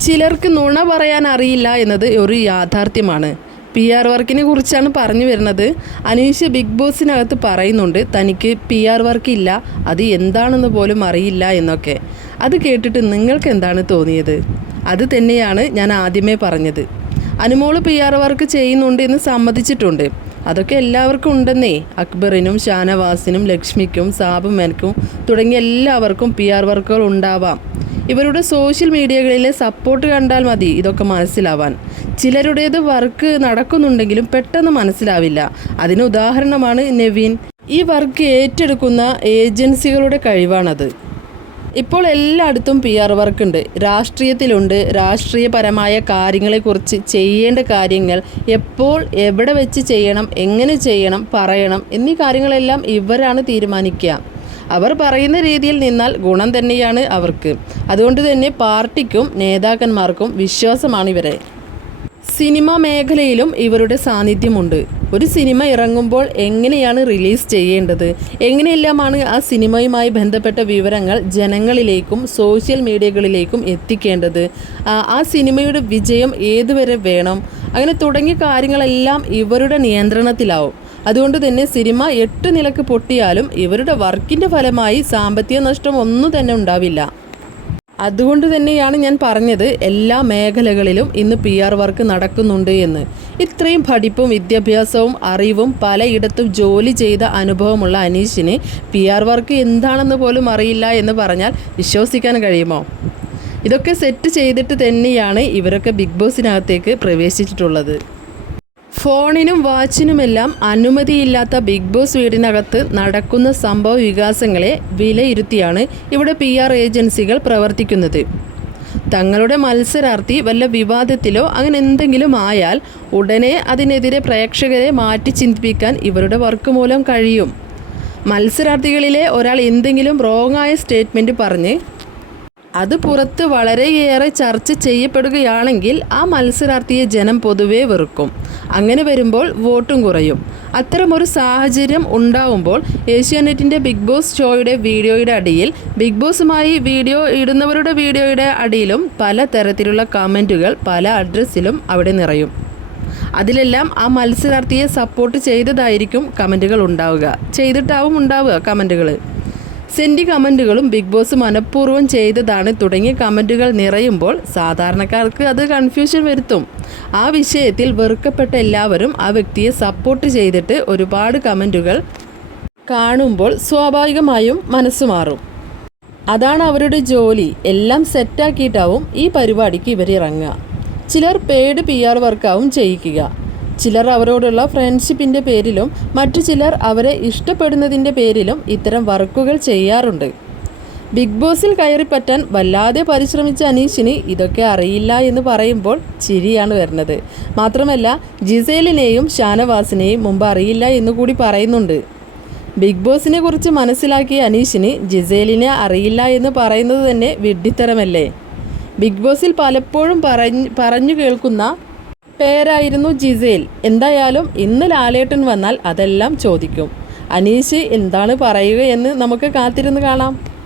ചിലർക്ക് നുണ പറയാൻ അറിയില്ല എന്നത് ഒരു യാഥാർത്ഥ്യമാണ്. പി ആർ വർക്കിനെ കുറിച്ചാണ് പറഞ്ഞു വരുന്നത്. അനീഷ് ബിഗ് ബോസിനകത്ത് പറയുന്നുണ്ട് തനിക്ക് പി ആർ വർക്ക് ഇല്ല അത് എന്താണെന്ന് പോലും അറിയില്ല എന്നൊക്കെ. അത് കേട്ടിട്ട് നിങ്ങൾക്ക് എന്താണ് തോന്നിയത്? അത് തന്നെയാണ് ഞാൻ ആദ്യമേ പറഞ്ഞത്. അനുമോൾ പി ആർ വർക്ക് ചെയ്യുന്നുണ്ട് എന്ന് സമ്മതിച്ചിട്ടുണ്ട്. അതൊക്കെ എല്ലാവർക്കും ഉണ്ടെന്നേ. അക്ബറിനും ഷാനവാസിനും ലക്ഷ്മിക്കും സാബു മേനക്കും തുടങ്ങിയ എല്ലാവർക്കും പി ആർ വർക്കുകൾ ഉണ്ടാവാം. ഇവരുടെ സോഷ്യൽ മീഡിയകളിലെ സപ്പോർട്ട് കണ്ടാൽ മതി ഇതൊക്കെ മനസ്സിലാവാൻ. ചിലരുടേത് വർക്ക് നടക്കുന്നുണ്ടെങ്കിലും പെട്ടെന്ന് മനസ്സിലാവില്ല. അതിന് ഉദാഹരണമാണ് നെവീൻ. ഈ വർക്ക് ഏറ്റെടുക്കുന്ന ഏജൻസികളുടെ കഴിവാണത്. ഇപ്പോൾ എല്ലായിടത്തും പി ആർ വർക്ക് ഉണ്ട്. രാഷ്ട്രീയത്തിലുണ്ട്. രാഷ്ട്രീയപരമായ കാര്യങ്ങളെക്കുറിച്ച് ചെയ്യേണ്ട കാര്യങ്ങൾ എപ്പോൾ എവിടെ വെച്ച് ചെയ്യണം എങ്ങനെ ചെയ്യണം പറയണം എന്നീ കാര്യങ്ങളെല്ലാം ഇവരാണ് തീരുമാനിക്കുക. അവർ പറയുന്ന രീതിയിൽ നിന്നാൽ ഗുണം തന്നെയാണ് അവർക്ക്. അതുകൊണ്ട് തന്നെ പാർട്ടിക്കും നേതാക്കന്മാർക്കും വിശ്വാസമാണ് ഇവരെ. സിനിമ മേഖലയിലും ഇവരുടെ സാന്നിധ്യമുണ്ട്. ഒരു സിനിമ ഇറങ്ങുമ്പോൾ എങ്ങനെയാണ് റിലീസ് ചെയ്യേണ്ടത്? എങ്ങനെയെല്ലാമാണ് ആ സിനിമയുമായി ബന്ധപ്പെട്ട വിവരങ്ങൾ ജനങ്ങളിലേക്കും സോഷ്യൽ മീഡിയകളിലേക്കും എത്തിക്കേണ്ടത്? ആ, സിനിമയുടെ വിജയം ഏതുവരെ വേണം? അങ്ങനെ തുടങ്ങിയ കാര്യങ്ങളെല്ലാം ഇവരുടെ നിയന്ത്രണത്തിലാവും. അതുകൊണ്ട് തന്നെ സിനിമ എട്ട് നിലയ്ക്ക് പൊട്ടിയാലും ഇവരുടെ വർക്കിന്റെ ഫലമായി സാമ്പത്തിക നഷ്ടം ഒന്നും തന്നെ ഉണ്ടാവില്ല. അതുകൊണ്ട് തന്നെയാണ് ഞാൻ പറഞ്ഞത് എല്ലാ മേഖലകളിലും ഇന്ന് പി ആർ വർക്ക് നടക്കുന്നുണ്ട് എന്ന്. ഇത്രയും പഠിപ്പും വിദ്യാഭ്യാസവും അറിവും പലയിടത്തും ജോലി ചെയ്ത അനുഭവമുള്ള അനീഷിന് പി ആർ വർക്ക് എന്താണെന്ന് പോലും അറിയില്ല എന്ന് പറഞ്ഞാൽ വിശ്വസിക്കാൻ കഴിയുമോ? ഇതൊക്കെ സെറ്റ് ചെയ്തിട്ട് തന്നെയാണ് ഇവരൊക്കെ ബിഗ് ബോസിനകത്തേക്ക് പ്രവേശിച്ചിട്ടുള്ളത്. ഫോണിനും വാച്ചിനുമെല്ലാം അനുമതിയില്ലാത്ത ബിഗ് ബോസ് വീടിനകത്ത് നടക്കുന്ന സംഭവ വികാസങ്ങളെ വിലയിരുത്തിയാണ് ഇവിടെ പി ആർ ഏജൻസികൾ പ്രവർത്തിക്കുന്നത്. തങ്ങളുടെ മത്സരാർത്ഥി വല്ല വിവാദത്തിലോ അങ്ങനെ എന്തെങ്കിലും ആയാൽ ഉടനെ അതിനെതിരെ പ്രേക്ഷകരെ മാറ്റി ചിന്തിപ്പിക്കാൻ ഇവരുടെ വർക്ക് മൂലം കഴിയും. മത്സരാർത്ഥികളിലെ ഒരാൾ എന്തെങ്കിലും റോങ്ങായ സ്റ്റേറ്റ്മെന്റ് പറഞ്ഞ് അത് പുറത്ത് വളരെയേറെ ചർച്ച ചെയ്യപ്പെടുകയാണെങ്കിൽ ആ മത്സരാർത്ഥിയെ ജനം പൊതുവേ വെറുക്കും. അങ്ങനെ വരുമ്പോൾ വോട്ടും കുറയും. അത്തരമൊരു സാഹചര്യം ഉണ്ടാവുമ്പോൾ ഏഷ്യാനെറ്റിന്റെ ബിഗ് ബോസ് ഷോയുടെ വീഡിയോയുടെ അടിയിൽ ബിഗ് ബോസുമായി വീഡിയോ ഇടുന്നവരുടെ വീഡിയോയുടെ അടിയിലും പല തരത്തിലുള്ള കമന്റുകൾ പല അഡ്രസ്സിലും അവിടെ നിറയും. അതിലെല്ലാം ആ മത്സരാർത്ഥിയെ സപ്പോർട്ട് ചെയ്തതായിരിക്കും കമന്റുകൾ ഉണ്ടാവുക. ചെയ്തിട്ടാവും ഉണ്ടാവുക കമന്റുകൾ. സെന്റി കമന്റുകളും ബിഗ് ബോസ് മനഃപൂർവം ചെയ്തതാണ് തുടങ്ങിയ കമന്റുകൾ നിറയുമ്പോൾ സാധാരണക്കാർക്ക് അത് കൺഫ്യൂഷൻ വരുത്തും. ആ വിഷയത്തിൽ വെറുക്കപ്പെട്ട എല്ലാവരും ആ വ്യക്തിയെ സപ്പോർട്ട് ചെയ്തിട്ട് ഒരുപാട് കമന്റുകൾ കാണുമ്പോൾ സ്വാഭാവികമായും മനസ്സ് മാറും. അതാണ് അവരുടെ ജോലി. എല്ലാം സെറ്റാക്കിയിട്ടാവും ഈ പരിപാടിക്ക് ഇവരിറങ്ങുക. ചിലർ പെയ്ഡ് പി ആർ വർക്കാവും ചെയ്യിക്കുക. ചിലർ അവരോടുള്ള ഫ്രണ്ട്ഷിപ്പിന്റെ പേരിലും മറ്റു ചിലർ അവരെ ഇഷ്ടപ്പെടുന്നതിന്റെ പേരിലും ഇത്തരം വർക്കുകൾ ചെയ്യാറുണ്ട്. ബിഗ് ബോസിൽ കയറിപ്പറ്റാൻ വല്ലാതെ പരിശ്രമിച്ച അനീഷിന് ഇതൊക്കെ അറിയില്ല എന്ന് പറയുമ്പോൾ ചിരിയാണ് വരുന്നത്. മാത്രമല്ല ജിസേലിനെയും ഷാനവാസിനെയും മുമ്പ് അറിയില്ല എന്ന് കൂടി പറയുന്നുണ്ട്. ബിഗ് ബോസിനെ കുറിച്ച് മനസ്സിലാക്കിയ അനീഷിന് ജിസേലിനെ അറിയില്ല എന്ന് പറയുന്നത് തന്നെ വിഡ്ഢിത്തരമല്ലേ? ബിഗ് ബോസിൽ പലപ്പോഴും പറഞ്ഞു പറഞ്ഞു കേൾക്കുന്ന പേരായിരുന്നു ജിസേൽ. എന്തായാലും ഇന്ന് ലാലേട്ടൻ വന്നാൽ അതെല്ലാം ചോദിക്കും. അനീഷ് എന്താണ് പറയുക എന്ന് നമുക്ക് കാത്തിരുന്ന് കാണാം.